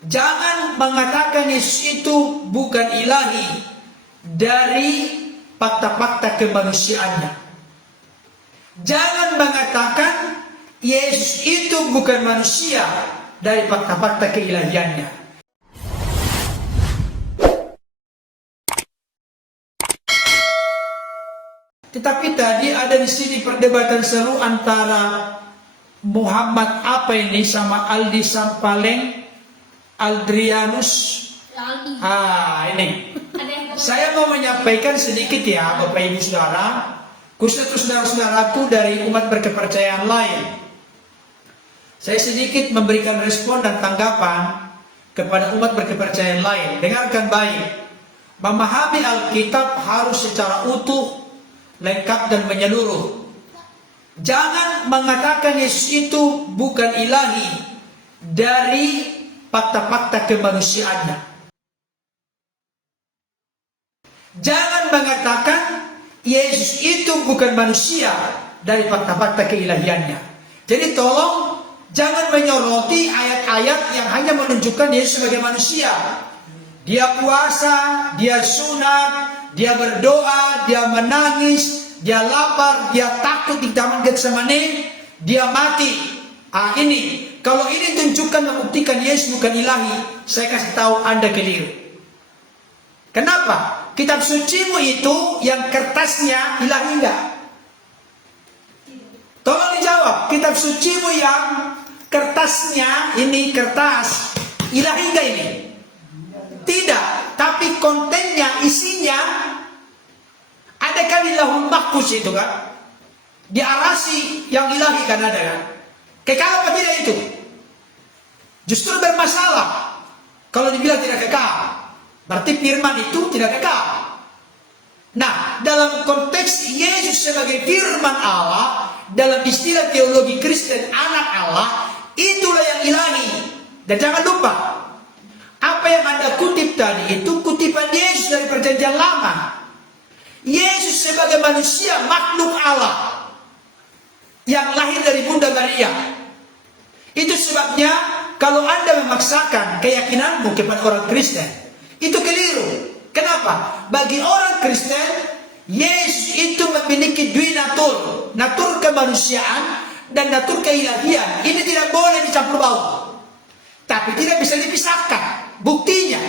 Jangan mengatakan Yesus itu bukan ilahi dari fakta-fakta kemanusiaannya. Jangan mengatakan Yesus itu bukan manusia dari fakta-fakta keilahiannya. Tetapi tadi ada di sini perdebatan seru antara Muhammad apa ini sama Aldi Sampaleng, Aldrianus. Ini. Saya mau menyampaikan sedikit ya Bapak Ibu Saudara, khususnya saudara-saudaraku dari umat berkepercayaan lain. Saya sedikit memberikan respon dan tanggapan kepada umat berkepercayaan lain. Dengarkan baik. Memahami Alkitab harus secara utuh, lengkap dan menyeluruh. Jangan mengatakan Yesus itu bukan ilahi dari fakta-fakta kemanusiaannya. Jangan mengatakan Yesus itu bukan manusia dari fakta-fakta keilahiannya. Jadi tolong jangan menyoroti ayat-ayat yang hanya menunjukkan Yesus sebagai manusia. Dia puasa, dia sunat, dia berdoa, dia menangis, dia lapar, dia takut di taman Getsemani, dia mati. Ini, kalau ini tunjukkan membuktikan Yesus bukan ilahi, saya kasih tahu Anda keliru. Kenapa? Kitab sucimu itu yang kertasnya ilahi enggak? Tolong dijawab, kitab sucimu yang kertasnya, ini kertas, ilahi enggak ini? Tidak, tapi kontennya, isinya ada kan di Lauhul Mahfuz itu kan? Di arasi yang ilahi kan ada kan? Kekal apa tidak itu? Justru bermasalah kalau dibilang tidak kekal. Berarti firman itu tidak kekal. Nah, dalam konteks Yesus sebagai firman Allah, dalam istilah teologi Kristen anak Allah, itulah yang ilahi. Dan jangan lupa, apa yang Anda kutip tadi itu kutipan Yesus dari perjanjian lama. Yesus sebagai manusia makhluk Allah yang lahir dari Bunda Maria. Itu sebabnya kalau Anda memaksakan keyakinanmu kepada orang Kristen, itu keliru. Kenapa? Bagi orang Kristen, Yesus itu memiliki dua natur. Natur kemanusiaan dan natur keilahian. Ini tidak boleh dicampur baur. Tapi tidak bisa dipisahkan. Buktinya,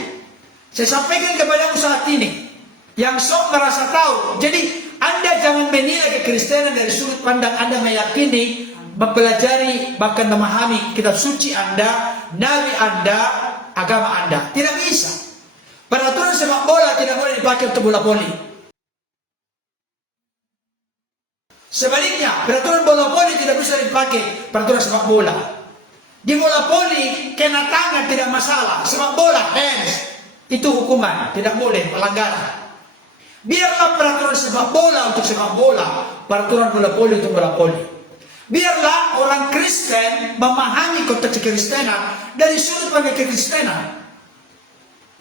saya sampaikan kepadamu saat ini, yang sok merasa tahu. Jadi Anda jangan menilai kekristenan dari sudut pandang Anda meyakini, mempelajari, bahkan memahami kitab suci Anda, nabi Anda, agama Anda. Tidak bisa. Peraturan sepak bola tidak boleh dipakai untuk bola voli. Sebaliknya, peraturan bola voli tidak bisa dipakai peraturan sepak bola. Di bola voli kena tangan tidak masalah, sepak bola hands itu hukuman, tidak boleh, pelanggaran. Biarlah peraturan sepak bola untuk sepak bola, peraturan bola voli untuk bola voli. Biarlah orang Kristen memahami konteks kekristenan dari sudut pandang kekristenan.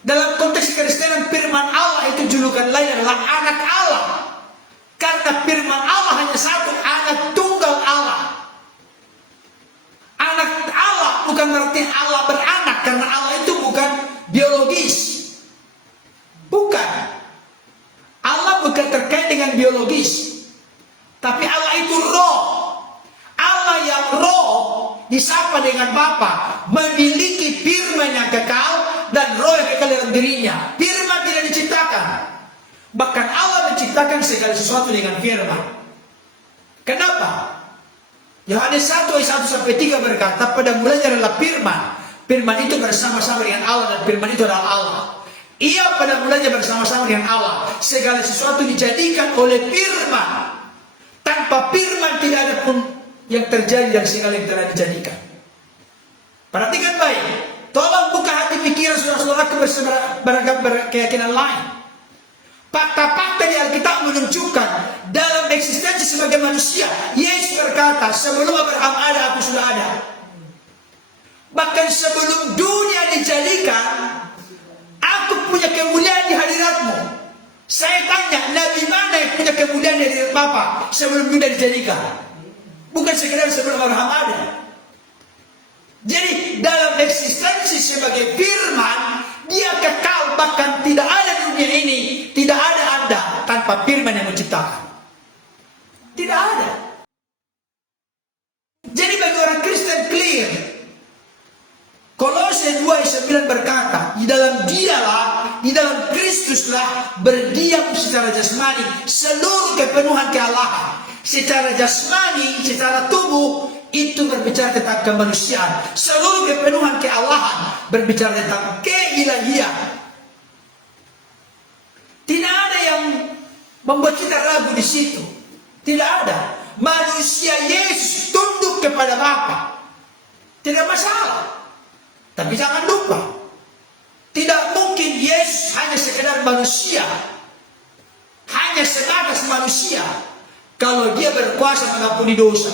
Dalam konteks kekristenan, firman Allah itu julukan lain adalah anak Allah. Karena firman Allah hanya satu, anak tunggal Allah. Anak Allah bukan berarti Allah beranak, karena Allah itu bukan biologis. Bukan. Allah bukan terkait dengan biologis. Tapi Allah itu roh. Allah yang roh disapa dengan Bapa, memiliki firman yang kekal dan roh yang kekal dalam dirinya. Firman tidak diciptakan. Bahkan Allah menciptakan segala sesuatu dengan firman. Kenapa? Yohanes 1 ayat 1 sampai 3 berkata, pada mulanya adalah firman. Firman itu bersama-sama dengan Allah dan firman itu adalah Allah. Ia pada mulanya bersama-sama dengan Allah. Segala sesuatu dijadikan oleh firman. Tanpa firman tidak ada pun yang terjadi dari segala yang telah dijadikan. Perhatikan baik. Tolong buka hati pikiran saudara-saudaraku berkeyakinan lain. Fakta-fakta di Alkitab menunjukkan dalam eksistensi sebagai manusia, Yesus berkata, sebelum Abraham ada, aku sudah ada. Bahkan sebelum dunia dijadikan, aku punya kemuliaan di hadiratmu. Saya tanya, Nabi mana yang punya kemuliaan di hadirat Bapa sebelum dunia dijadikan? Bukan sekedar sebelum Abraham ada. Jadi dalam eksistensi sebagai firman, dia kekal, bahkan tidak ada dunia ini, tidak ada Anda tanpa firman yang menciptakan. Tidak ada. Jadi bagi orang Kristen clear. Kolose 2:9 berkata, di dalam dialah, di dalam Kristuslah berdiam secara jasmani seluruh kepenuhan kealahan. Secara jasmani, secara tubuh, itu berbicara tentang kemanusiaan. Seluruh kepenuhan kealahan berbicara tentang keilahian. Tidak ada yang membuat kita ragu di situ. Tidak ada. Manusia Yesus tunduk kepada Bapa. Tidak masalah. Tapi jangan lupa, tidak mungkin Yesus hanya sekedar manusia, hanya sebatas manusia, kalau dia berkuasa mengampuni dosa.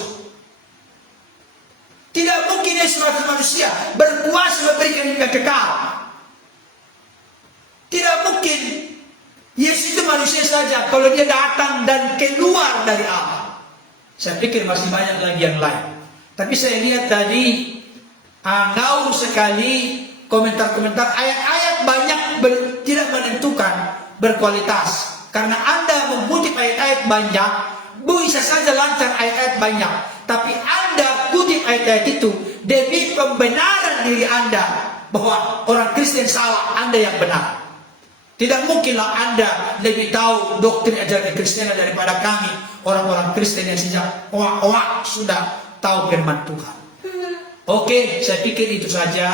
Tidak mungkin Yesus sebatas manusia berkuasa memberikan hidup yang kekal. Tidak mungkin Yesus itu manusia saja kalau dia datang dan keluar dari Allah. Saya pikir masih banyak lagi yang lain. Tapi saya lihat tadi ngawur sekali komentar-komentar, ayat-ayat banyak tidak menentukan berkualitas. Karena Anda mengutip ayat-ayat banyak, bisa saja lancar ayat-ayat banyak. Tapi Anda kutip ayat-ayat itu demi pembenaran diri Anda bahwa orang Kristen salah, Anda yang benar. Tidak mungkinlah Anda lebih tahu doktrin ajaran Kristen daripada kami, orang-orang Kristen yang sejak awal sudah tahu firman Tuhan. Oke, saya pikir itu saja.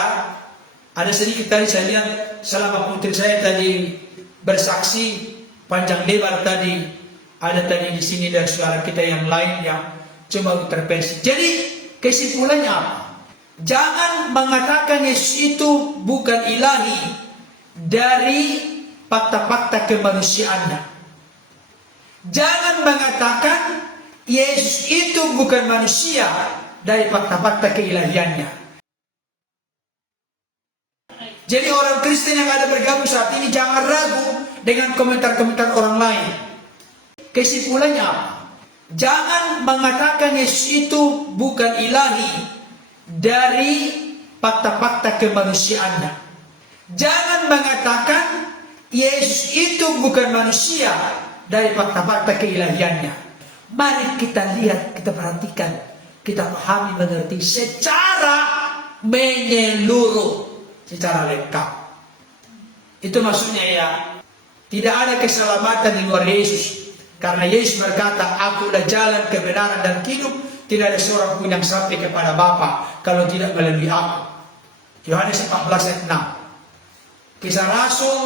Ada sedikit tadi saya lihat selama putri saya tadi bersaksi panjang lebar tadi. Ada tadi di sini dan saudara kita yang lain yang coba intervensi. Jadi kesimpulannya apa? Jangan mengatakan Yesus itu bukan ilahi dari fakta-fakta kemanusiaannya. Jangan mengatakan Yesus itu bukan manusia dari fakta-fakta keilahiannya. Jadi orang Kristen yang ada bergabung saat ini jangan ragu dengan komentar-komentar orang lain. Kesimpulannya apa? Jangan mengatakan Yesus itu bukan ilahi dari fakta-fakta kemanusiaannya. Jangan mengatakan Yesus itu bukan manusia dari fakta-fakta keilahiannya. Mari kita lihat, kita perhatikan, kita pahami, mengerti secara menyeluruh, secara lengkap. Itu maksudnya ya, tidak ada keselamatan di luar Yesus. Karena Yesus berkata, akulah jalan, kebenaran dan hidup. Tidak ada seorang pun yang sampai kepada Bapa kalau tidak melalui aku. Yohanes 14 ayat 6. Kisah Rasul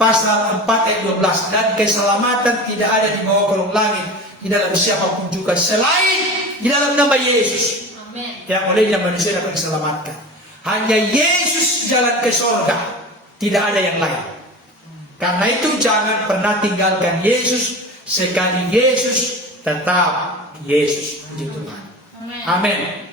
pasal 4 ayat 12. Dan keselamatan tidak ada di bawah kolong langit, di dalam siapapun juga selain di dalam nama Yesus. Amen. Yang olehnya manusia dapat diselamatkan. Hanya Yesus jalan ke surga, tidak ada yang lain. Karena itu jangan pernah tinggalkan Yesus. Sekali Yesus, tetap Yesus. Puji Tuhan. Amin.